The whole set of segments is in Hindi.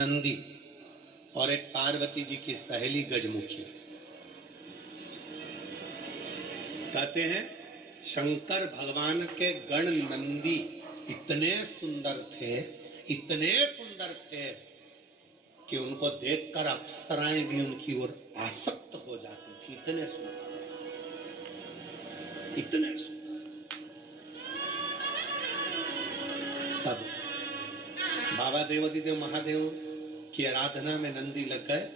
नंदी और एक पार्वती जी की सहेली गजमुखी। कहते हैं शंकर भगवान के गण नंदी इतने सुंदर थे, इतने सुंदर थे कि उनको देखकर अप्सराएं भी उनकी ओर आसक्त हो जाती थी। इतने सुंदर, इतने सुंदर। तब बाबा देवादिदेव महादेव की आराधना में नंदी लग गए।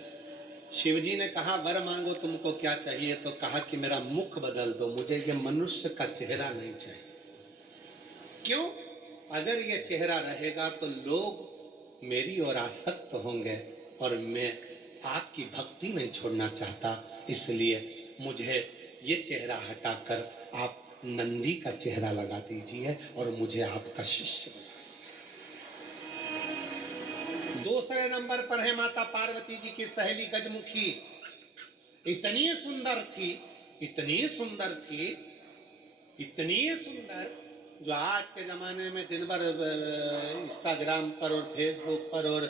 शिवजी ने कहा वर मांगो तुमको क्या चाहिए, तो कहा कि मेरा मुख बदल दो, मुझे ये मनुष्य का चेहरा नहीं चाहिए। क्यों? अगर ये चेहरा रहेगा तो लोग मेरी ओर आसक्त होंगे और मैं आपकी भक्ति नहीं छोड़ना चाहता, इसलिए मुझे ये चेहरा हटाकर आप नंदी का चेहरा लगा दीजिए और मुझे आपका शिष्य बना। दूसरे नंबर पर है माता पार्वती जी की सहेली गजमुखी। इतनी सुंदर थी, इतनी सुंदर थी, इतनी सुंदर, जो आज के जमाने में दिन भर इंस्टाग्राम पर और फेसबुक पर और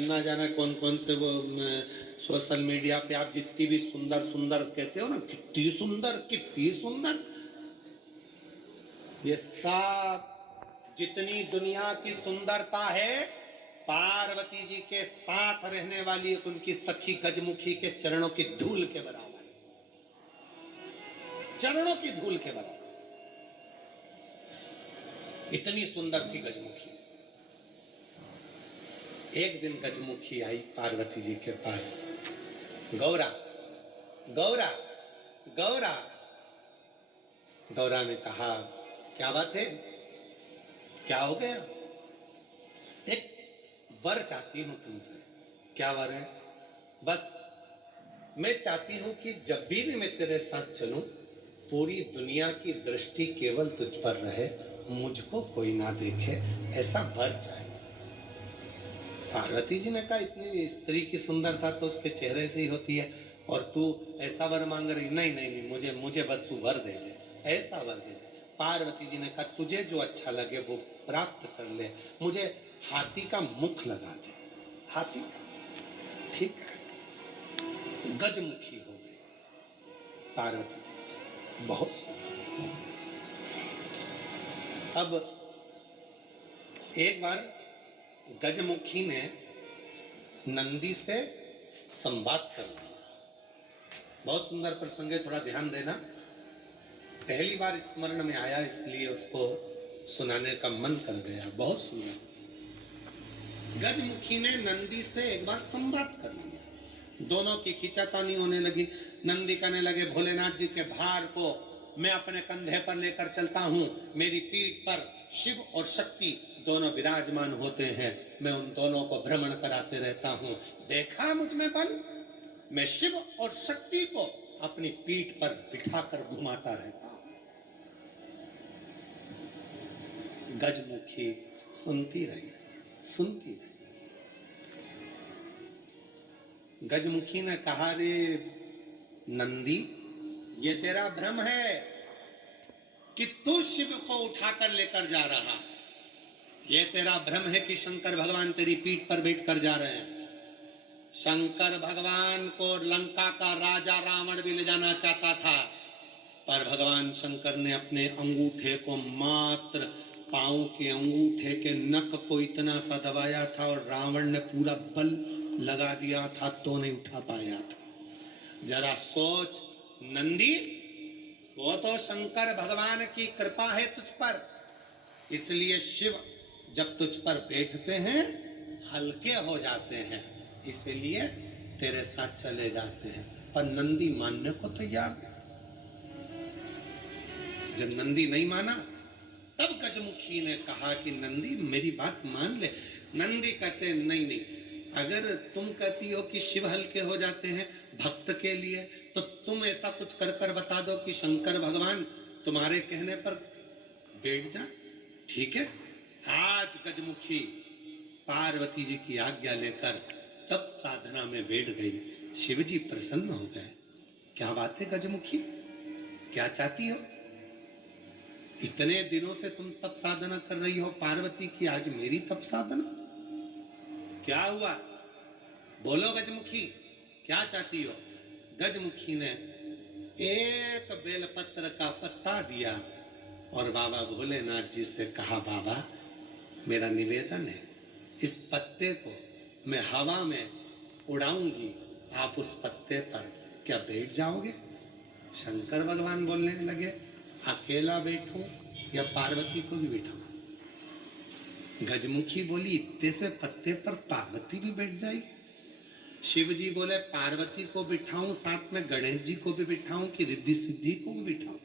ना जाना कौन कौन से वो सोशल मीडिया पे आप जितनी भी सुंदर सुंदर कहते हो ना, कितनी सुंदर, कितनी सुंदर, ये सब जितनी दुनिया की सुंदरता है पार्वती जी के साथ रहने वाली उनकी सखी गजमुखी के चरणों की धूल के बराबर, चरणों की धूल के बराबर। इतनी सुंदर थी गजमुखी। एक दिन गजमुखी आई पार्वती जी के पास, गौरा गौरा गौरा। गौरा ने कहा क्या बात है, क्या हो गया? एक वर चाहती हूं तुमसे। क्या वर है? बस मैं चाहती हूं कि जब भी मैं तेरे साथ चलूं पूरी दुनिया की दृष्टि केवल तुझ पर रहे, मुझको कोई ना देखे, ऐसा वर चाहिए। पार्वती जी ने कहा इतनी स्त्री की सुंदरता तो उसके चेहरे से ही होती है और तू ऐसा वर मांग रही? नहीं नहीं नहीं, मुझे मुझे बस तू वर दे दे, ऐसा वर दे दे। पार्वती जी ने कहा तुझे जो अच्छा लगे वो प्राप्त कर ले, मुझे हाथी का मुख लगा दे। हाथी का, ठीक है। गजमुखी हो गई पार्वती जी, बहुत सुंदर। अब एक बार गजमुखी ने नंदी से संवाद कर लिया। बहुत सुंदर प्रसंग है, थोड़ा ध्यान देना। पहली बार स्मरण में आया इसलिए उसको सुनाने का मन कर गया। बहुत सुंदर। गजमुखी ने नंदी से एक बार संवाद कर लिया। दोनों की खींचातानी होने लगी। नंदी कहने लगे भोलेनाथ जी के भार को मैं अपने कंधे पर लेकर चलता हूँ, मेरी पीठ पर शिव और शक्ति दोनों विराजमान होते हैं, मैं उन दोनों को भ्रमण कराते रहता हूँ। देखा मुझ में बल, मैं शिव और शक्ति को अपनी पीठ पर बिठाकर घुमाता रहता हूँ। गजमुखी सुनती रही, सुनती रही। गजमुखी ने कहा रे नंदी, ये तेरा भ्रम है कि तू शिव को उठाकर लेकर जा रहा, ये तेरा भ्रम है कि शंकर भगवान तेरी पीठ पर बैठ कर जा रहे हैं। शंकर भगवान को लंका का राजा रावण भी ले जाना चाहता था, पर भगवान शंकर ने अपने अंगूठे को, मात्र पांव के अंगूठे के नख को इतना सा दबाया था और रावण ने पूरा बल लगा दिया था तो नहीं उठा पाया था। जरा सोच नंदी, वो तो शंकर भगवान की कृपा है तुझ पर, इसलिए शिव जब तुझ पर बैठते हैं हल्के हो जाते हैं, इसलिए तेरे साथ चले जाते हैं। पर नंदी मानने को तैयार नहीं। जब नंदी नहीं माना तब गजमुखी ने कहा कि नंदी मेरी बात मान ले। नंदी कहते नहीं नहीं, अगर तुम कहती हो कि शिव हल्के हो जाते हैं भक्त के लिए, तो तुम ऐसा कुछ कर कर बता दो कि शंकर भगवान तुम्हारे कहने पर बैठ जाए। ठीक है। आज गजमुखी पार्वती जी की आज्ञा लेकर तब साधना में बैठ गई। शिवजी प्रसन्न हो गए। क्या बात है गजमुखी, क्या चाहती हो? इतने दिनों से तुम तप साधना कर रही हो पार्वती की, आज मेरी तप साधना? क्या हुआ? बोलो गजमुखी, क्या चाहती हो? गजमुखी ने एक बेलपत्र का पत्ता दिया और बाबा भोलेनाथ जी से कहा, बाबा मेरा निवेदन है, इस पत्ते को मैं हवा में उड़ाऊंगी, आप उस पत्ते पर क्या बैठ जाओगे? शंकर भगवान बोलने लगे, अकेला बैठूं या पार्वती को भी बिठाऊं? गजमुखी बोली, इतने से पत्ते पर पार्वती भी बैठ जाएगी? शिव जी बोले, पार्वती को बिठाऊं, साथ में गणेश जी को भी बिठाऊं कि रिद्धि सिद्धि को भी बिठाऊं?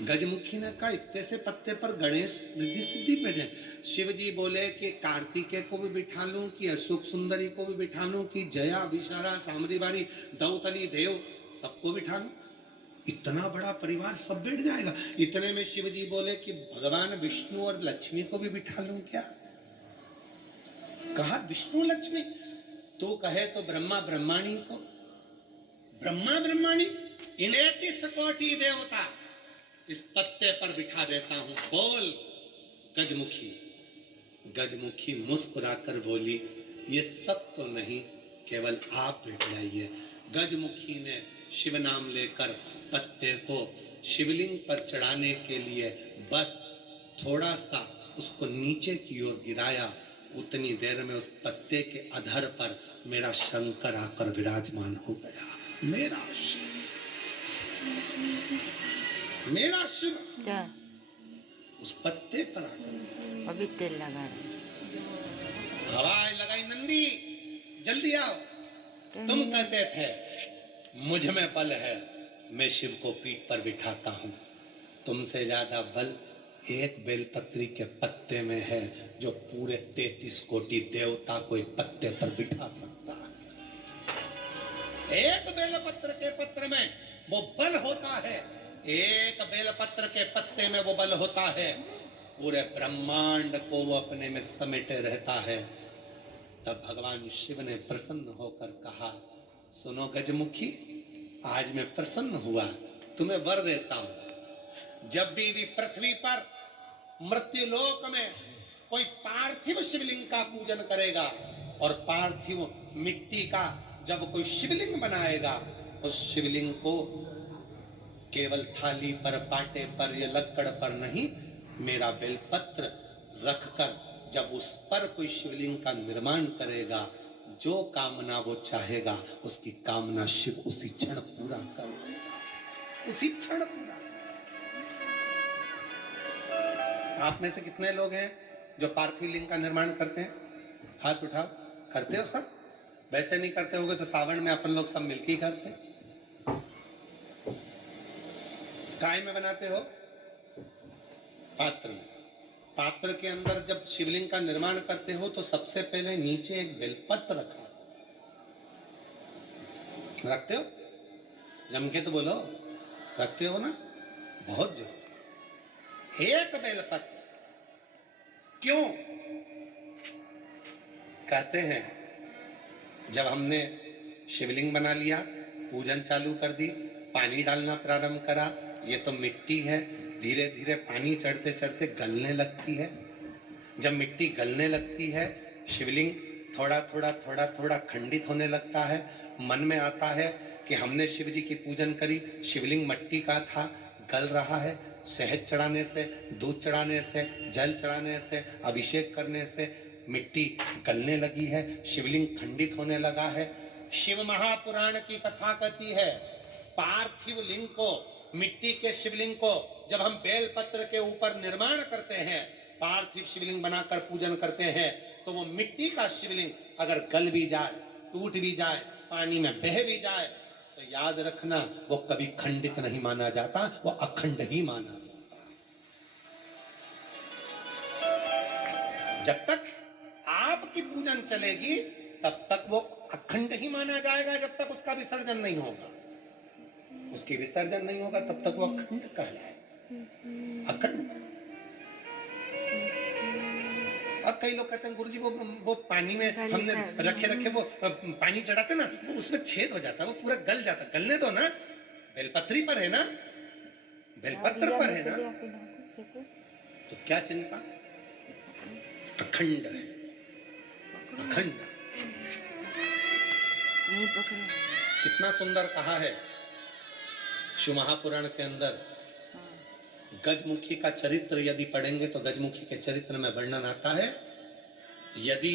गजमुखी ने कहा, इतने से पत्ते पर गणेश रिद्धि सिद्धि बैठे। शिव जी बोले कि कार्तिकेय को भी बिठा लूं कि अशोक सुंदरी को भी बिठा लूं कि जया विशारा सामरीवारी दौतली देव सबको बिठा लूं? इतना बड़ा परिवार सब बैठ जाएगा? इतने में शिव जी बोले कि भगवान विष्णु और लक्ष्मी को भी बिठा लूं क्या? कहा विष्णु लक्ष्मी, तो कहे तो ब्रह्मा ब्रह्माणी को। ब्रह्मा ब्रह्माणी, इन्हें 33 कोटि देवता इस पत्ते पर बिठा देता हूं, बोल गजमुखी। गजमुखी मुस्कुराकर बोली, ये सब तो नहीं, केवल आप बैठ जाइए। गजमुखी ने शिव नाम लेकर पत्ते को शिवलिंग पर चढ़ाने के लिए बस थोड़ा सा उसको नीचे की ओर गिराया। उतनी देर में उस पत्ते के अधर पर मेरा शंकर आकर विराजमान हो गया। मेरा शिव, मेरा शिव क्या? उस पत्ते पर आकर। अभी तेल लगा रहे। हवा लगाई, नंदी जल्दी आओ। तुम कहते थे मुझ में बल है, मैं शिव को पीठ पर बिठाता हूं। तुमसे ज्यादा बल एक बेलपत्री के पत्ते में है, जो पूरे 33 कोटि देवता को एक पत्ते पर बिठा सकता है। एक बेलपत्र के पत्र में वो बल होता है, एक बेलपत्र के पत्ते में वो बल होता है, पूरे ब्रह्मांड को वो अपने में समेटे रहता है। तब भगवान शिव ने प्रसन्न होकर कहा, सुनो गजमुखी, आज मैं प्रसन्न हुआ, तुम्हें वर देता हूं। जब भी पृथ्वी पर मृत्युलोक में कोई पार्थिव शिवलिंग का पूजन करेगा और पार्थिव मिट्टी का जब कोई शिवलिंग बनाएगा, उस शिवलिंग को केवल थाली पर, पाटे पर या लक्कड़ पर नहीं, मेरा बेलपत्र रखकर जब उस पर कोई शिवलिंग का निर्माण करेगा, जो कामना वो चाहेगा उसकी कामना शिव उसी क्षण पूरा कर देगा, उसी क्षण पूरा। आप में से कितने लोग हैं जो पार्थिव लिंग का निर्माण करते हैं? हाथ उठाओ। करते हो सब? वैसे नहीं करते होगे तो सावन में अपन लोग सब मिलके ही करते हैं। काय में बनाते हो? पात्र में। पात्र के अंदर जब शिवलिंग का निर्माण करते हो तो सबसे पहले नीचे एक बेलपत्र रखते हो? जम के तो बोलो, रखते हो ना? बहुत जरूरी। एक बेलपत्र क्यों? कहते हैं जब हमने शिवलिंग बना लिया, पूजन चालू कर दी, पानी डालना प्रारंभ करा, ये तो मिट्टी है, धीरे धीरे पानी चढ़ते चढ़ते गलने लगती है। जब मिट्टी गलने लगती है, शिवलिंग थोड़ा थोड़ा थोड़ा थोड़ा खंडित होने लगता है। मन में आता है कि हमने शिव जी की पूजन करी, शिवलिंग मिट्टी का था, गल रहा है। शहद चढ़ाने से, दूध चढ़ाने से, जल चढ़ाने से, अभिषेक करने से मिट्टी गलने लगी है, शिवलिंग खंडित होने लगा है। शिव महापुराण की कथा कहती है, पार्थिव लिंग को, मिट्टी के शिवलिंग को जब हम बेलपत्र के ऊपर निर्माण करते हैं, पार्थिव शिवलिंग बनाकर पूजन करते हैं, तो वो मिट्टी का शिवलिंग अगर गल भी जाए, टूट भी जाए, पानी में बह भी जाए, तो याद रखना वो कभी खंडित नहीं माना जाता, वो अखंड ही माना जाता है। जब तक आपकी पूजन चलेगी तब तक वो अखंड ही माना जाएगा, जब तक उसका विसर्जन नहीं होगा। उसकी विसर्जन नहीं होगा तब तक वो अखंड कहलाएगा, अखंड। अब कई लोग कहते हैं गुरुजी वो पानी में हमने रखे वो पानी चढ़ाते ना, वो उसमें छेद हो जाता है, वो पूरा गल जाता। गलने दो ना, बेलपत्री पर है ना, बेलपत्र पर है ना, तो क्या चिंता, अखंड है। अखंड। नहीं पकड़े। कितना सुंदर कहा है शिव महापुराण के अंदर। गजमुखी का चरित्र यदि पढ़ेंगे तो गजमुखी के चरित्र में वर्णन आता है, यदि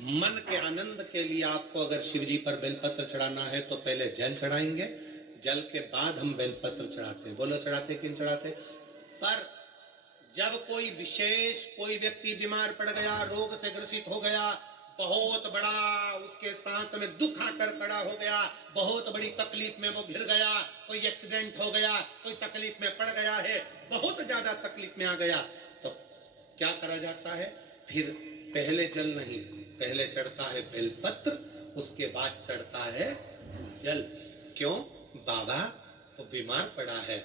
मन के आनंद के लिए आपको अगर शिव जी पर बेलपत्र चढ़ाना है तो पहले जल चढ़ाएंगे, जल के बाद हम बेलपत्र चढ़ाते हैं। बोलो चढ़ाते कि नहीं चढ़ाते? पर जब कोई व्यक्ति बीमार पड़ गया, रोग से ग्रसित हो गया, बहुत बड़ा उसके साथ में दुख आकर खड़ा हो गया, बहुत बड़ी तकलीफ में वो घिर गया, कोई एक्सीडेंट हो गया, कोई तकलीफ में पड़ गया है, बहुत ज्यादा तकलीफ में आ गया, तो क्या करा जाता है? फिर पहले जल नहीं, पहले चढ़ता है बेलपत्र, उसके बाद चढ़ता है जल। क्यों? बाबा वो बीमार पड़ा है,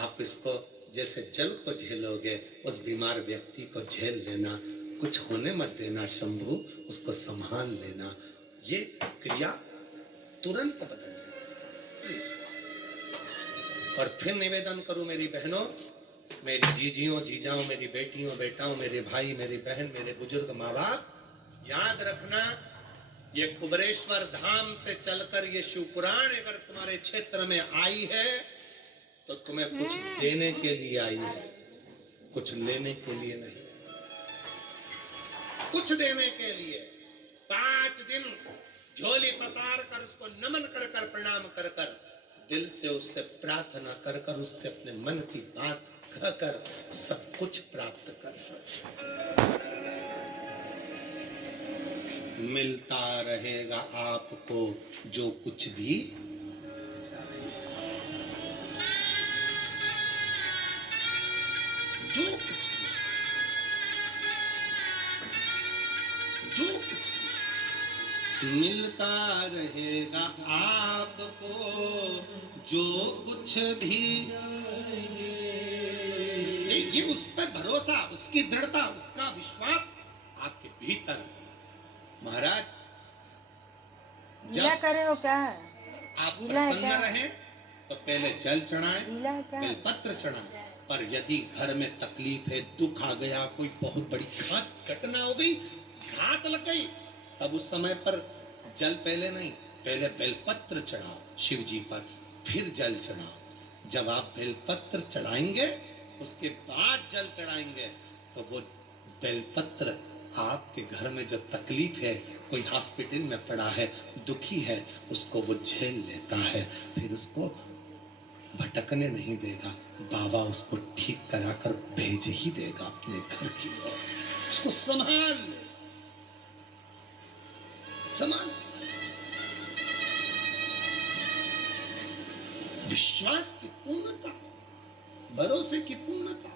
आप इसको जैसे जल को झेलोगे उस बीमार व्यक्ति को झेल लेना, कुछ होने मत देना शंभू, उसको संभाल लेना। ये क्रिया तुरंत बदल जाए। और फिर निवेदन करूं मेरी बहनों, मेरी जीजियों, जीजाओं, मेरी बेटियों, बेटाओं, मेरे भाई, मेरी बहन, मेरे बुजुर्ग माँ बाप, याद रखना, ये कुबेरेश्वर धाम से चलकर ये शिवपुराण अगर तुम्हारे क्षेत्र में आई है तो तुम्हें कुछ देने के लिए आई है, कुछ लेने के लिए नहीं। कुछ देने के लिए 5 दिन झोली पसार कर उसको नमन कर कर प्रणाम कर कर, दिल से उससे प्रार्थना कर कर, उससे अपने मन की बात कह कर सब कुछ प्राप्त कर सकते। मिलता रहेगा आपको जो कुछ भी, जो कुछ मिलता रहेगा आपको जो कुछ भी। ये उस पर भरोसा, उसकी दृढ़ता, उसका विश्वास आपके भीतर। महाराज गीला करे हो क्या? आप प्रसन्न रहें तो पहले जल चढ़ाएं, बेलपत्र चढ़ाएं। पर यदि घर में तकलीफ है, दुख आ गया, कोई बहुत बड़ी घटना हो गई, घात लग गई, तब उस समय पर जल पहले नहीं, पहले बेलपत्र चढ़ाओ शिव जी पर, फिर जल चढ़ाओ। जब आप बेलपत्र चढ़ाएंगे उसके बाद जल चढ़ाएंगे तो वो बेलपत्र आपके घर में जो तकलीफ है, कोई हॉस्पिटल में पड़ा है, दुखी है, उसको वो झेल लेता है, फिर उसको भटकने नहीं देगा। बाबा उसको ठीक कराकर भेज ही देगा अपने घर की ओर। उसको संभाल ले, संभाल। विश्वास की पूर्णता, भरोसे की पूर्णता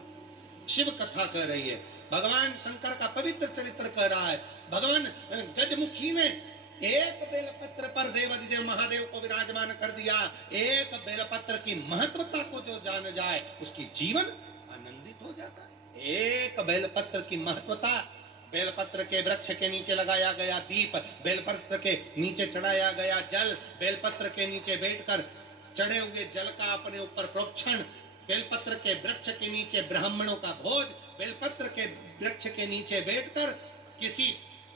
शिव कथा कह रही है। भगवान शंकर का पवित्र चरित्र कह रहा है। भगवान गजमुखी ने एक बेलपत्र पर देवाधिदेव महादेव को विराजमान कर दिया। एक बेलपत्र की महत्वता को जो जान जाए उसकी जीवन आनंदित हो जाता है। एक बेलपत्र की महत्वता, बेलपत्र के वृक्ष के नीचे लगाया गया दीप, बेलपत्र के नीचे चढ़ाया गया जल, बेलपत्र के नीचे बैठकर चढ़े हुए जल का अपने ऊपर प्रोक्षण, बेलपत्र के वृक्ष के नीचे ब्राह्मणों का भोज, बेलपत्र के वृक्ष के नीचे बैठकर किसी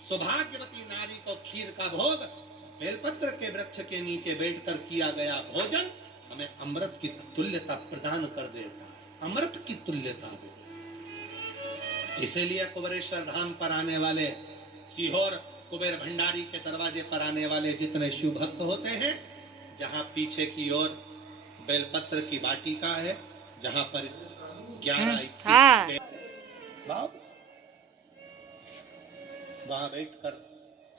सौभाग्यवती नारी को खीर का भोग, बेलपत्र के वृक्ष के नीचे बैठकर किया गया भोजन हमें अमृत की तुल्यता प्रदान कर देता, अमृत की तुल्यता दे। इसीलिए कुबेरेश्वर धाम पर आने वाले, सीहोर कुबेर भंडारी के दरवाजे पर आने वाले जितने शिव भक्त होते हैं, जहाँ पीछे की ओर बेलपत्र की वाटिका है, जहाँ पर 11 वहाँ बैठ कर,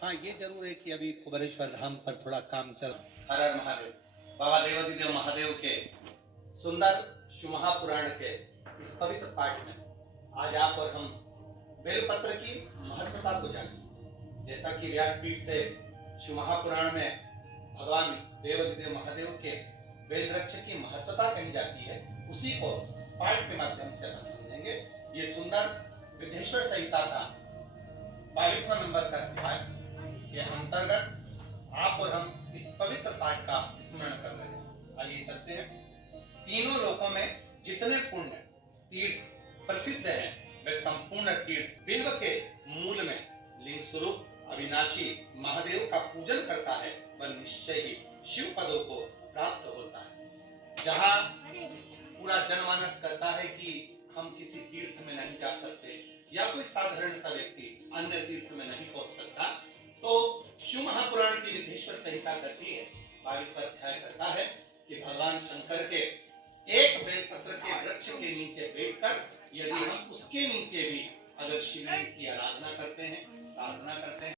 हाँ ये जरूर है कि अभी कुबेरेश्वर धाम पर थोड़ा काम चल। हर हर महादेव। बाबा देवाधिदेव महादेव के सुंदर शिव महापुराण के इस पवित्र पाठ में आज आप और हम बेलपत्र की महत्वता को जानें। जैसा कि व्यासपीठ से शिव महापुराण में भगवान देवाधिदेव महादेव के बेल वृक्ष की महत्वता कही जाती है, उसी को पाठ के माध्यम से हम समझेंगे। ये सुंदर विदेश्वर संहिता का 22वां नंबर का अध्याय के अंतर्गत आप और हम इस पवित्र पाठ का स्मरण कर रहे हैं। आइए चलते हैं। तीनों लोकों में जितने पुण्य तीर्थ प्रसिद्ध हैं, वे संपूर्ण तीर्थ बिल्व के मूल में लिंग स्वरूप अविनाशी महादेव का पूजन करता है वह निश्चय ही शिव पदों को प्राप्त होता है। जहाँ पूरा जनमानस कहता है कि हम किसी तीर्थ में नहीं जा सकते या कोई साधारण सा व्यक्ति अन्य तीर्थ में नहीं पहुंच सकता, तो शिव महापुराण की विधेश्वर संहिता कहती है, 22वां अध्याय कहता है कि भगवान शंकर के एक बेलपत्र के वृक्ष के नीचे बैठकर यदि हम उसके नीचे भी अगर शिवलिंग की आराधना करते हैं, साधना करते हैं,